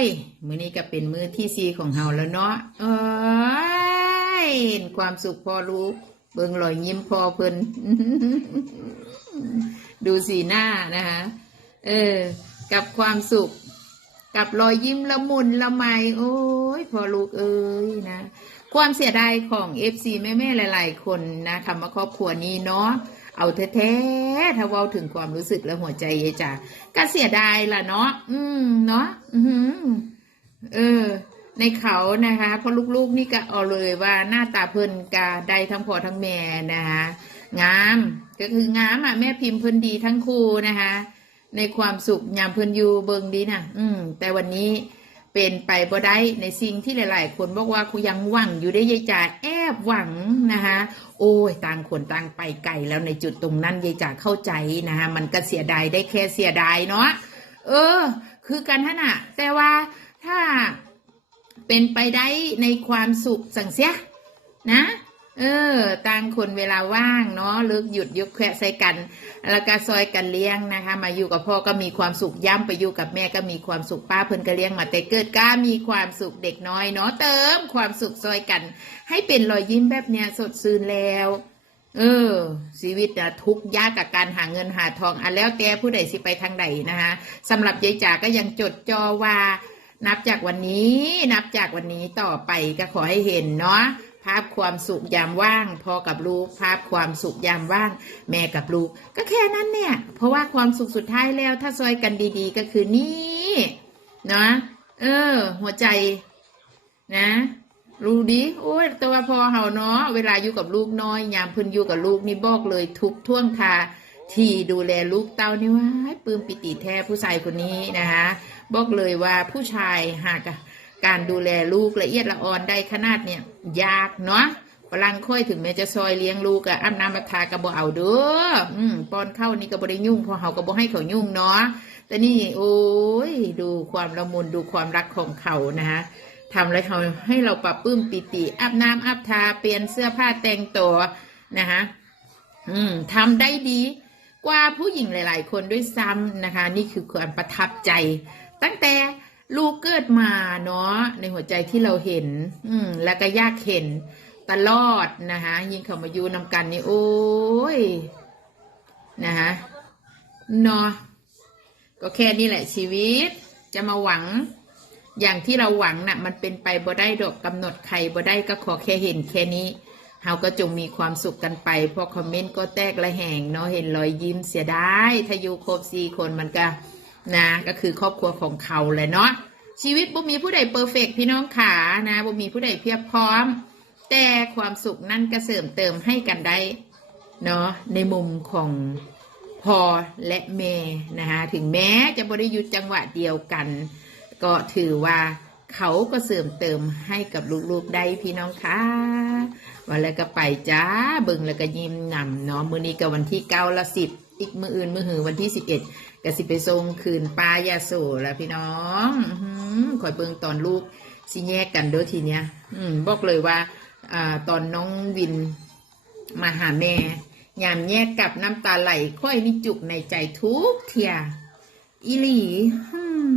ย มื้อนี้ก็เป็นมื้อที่สี่ของเฮาแล้วเนาะเอ้ยเห็นความสุขพอรู้เบิ่งรอยยิ้มพอเพิ่นดูสีหน้านะคะเออ กับความสุข กับรอยยิ้มละมุนละไมโอ้ยพอลูกเอ้ยนะ ความเสียดายของเอฟซีแม่ ๆ หลาย ๆ คนนะคำว่าครอบครัวนี้เนาะ เอาแท้ๆถ้าเว้าถึงความรู้สึกและหัวใจยายจ๋าก็เสียดายล่ะเนาะอืมเนาะอือหือเออ ในเขานะคะเพราะลูกๆนี่ก็เอาเลยว่าหน้าตาเพิ่นกาได้ทั้งพ่อทั้งแม่นะคะงามก็คืองามอะแม่พิมพ์เพิ่นดีทั้งคู่นะคะ ในความสุขยามเพิ่นอยู่เบิงดีนะอืม แต่วันนี้เป็นไปบ่ได้ในสิ่งที่หลาย ๆ คนบอกว่าคุยังหวังอยู่ได้ยายจ๋าแอ บหวังนะคะโอ้ยต่างคนต่างไปไกลแล้วในจุดตรงนั้นยายจ๋าเข้าใจนะคะมันก็เสียดายได้แค่เสียดายเนาะเออ คือกันท่านอะแต่ว่าถ้าเป็นไปได้ในความสุขสังเสียนะ เออต่างคนเวลาว่างเนาะเลิกหยุดยกแควะใส่กัน แล้วก็ซอยกันเลี้ยงนะคะ มาอยู่กับพ่อก็มีความสุขย่ำไปอยู่กับแม่ก็มีความสุขป้าเพิ่นก็เลี้ยงมาแต่เกิดก้ามีความสุขเด็กน้อยเนาะเติมความสุขซอยกัน ให้เป็นรอยยิ้มแบบเนี้ยสดชื่นแล้วเออชีวิตอะทุกยากกับการหาเงินหาทองอะแล้วแต่ผู้ใดสิไปทางใดนะคะสำหรับยายจ๋าก็ยังจดจอว่า นับจากวันนี้ นับจากวันนี้ต่อไปก็ขอให้เห็นเนาะาพความสุขยามว่าง พอกับลูกภาพความสุขยามว่าง แม่กับลูกก็แค่นั้นเนี่ย เพราะว่าความสุขสุดท้ายแล้ว ถ้าซอยกันดี ๆ ก็คือนี่เนาะเออ หัวใจ นะ รู้ดิโอ้ยแต่ว่าพอเฮาเนาะเวลาอยู่กับลูกน้อยยามเพิ่นอยู่กับลูกนี่บอกเลยทุกท่วงทาที่ดูแลลูกเต้านี่ว่าปลื้มปิติแท้ผู้ชายคนนี้นะคะบอกเลยว่าผู้ชายหาก การดูแลลูกละเอียดละออนได้ขนาดเนี่ยยากเนาะพลังค่อยถึงแม้จะซอยเลี้ยงลูกอะอาบน้ำมาทากับบ่เอาเด้ออืมป้อนเข้านี่ก็บ่ได้ยุ่งพอเขาก็บ่ให้เขายุ่งเนาะแต่นี่โอ้ยดูความละมุนดูความรักของเขานะคะทำอะไรเขาให้เราปรับปื้มปิติอาบน้ำอาบทาเปลี่ยนเสื้อผ้าแต่งตัวนะคะอืมทำได้ดี กว่าผู้หญิงหลาย ๆ คนด้วยซ้ำนะคะ นี่คือความประทับใจ ตั้งแต่ ลูกเกิดมาเนาะในหัวใจที่เราเห็น อืม แล้วก็ยากเห็น ตลอดนะคะยิ่งเขามาอยู่นำกันนี่โอ้ยนะคะเนาะก็แค่นี้แหละชีวิตจะมาหวัง อย่างที่เราหวังน่ะ มันเป็นไปบ่ได้ดอกกำหนดใครบ่ได้ก็ขอแค่เห็นแค่นี้เฮาก็จงมีความสุขกันไปเพราะคอมเมนต์ก็แตกละแหงเนาะเห็นรอยยิ้มเสียดายถ้าอยู่ครบสี่คนมันก็ นะ ก็คือครอบครัวของเขาแหละเนาะชีวิตบ่มีผู้ใดเปอร์เฟกพี่น้องขานะบ่มีผู้ใดเพียบพร้อม แต่ความสุขนั่นก็เสริมเติมให้กันได้เนาะในมุมของพ่อและแม่นะคะถึงแม้จะบริยุทธ์จังหวะเดียวกัน ก็ถือว่าเขาก็เสริมเติมให้กับลูกๆได้พี่น้องค่ะวันแล้วก็ไปจ้าเบิ่งแล้วก็ยิ้มนำเนาะมื้อนี้ก็วันที่เก้าละสิบ อีกมืออื่นมือหือวันที่สิบเอ็ดกสิไปทรงคืนป้ายาโสแล้วพี่น้องอืคอยเบิ่งตอนลูกสิแยกกันเด้อทีเนี้ยอืมบอกเลยว่าอ่าตอนน้องวินมาหาแม่ยามแยกกับน้ำตาไหลค่อยนิจุกในใจทุกเทียอีหลีอืม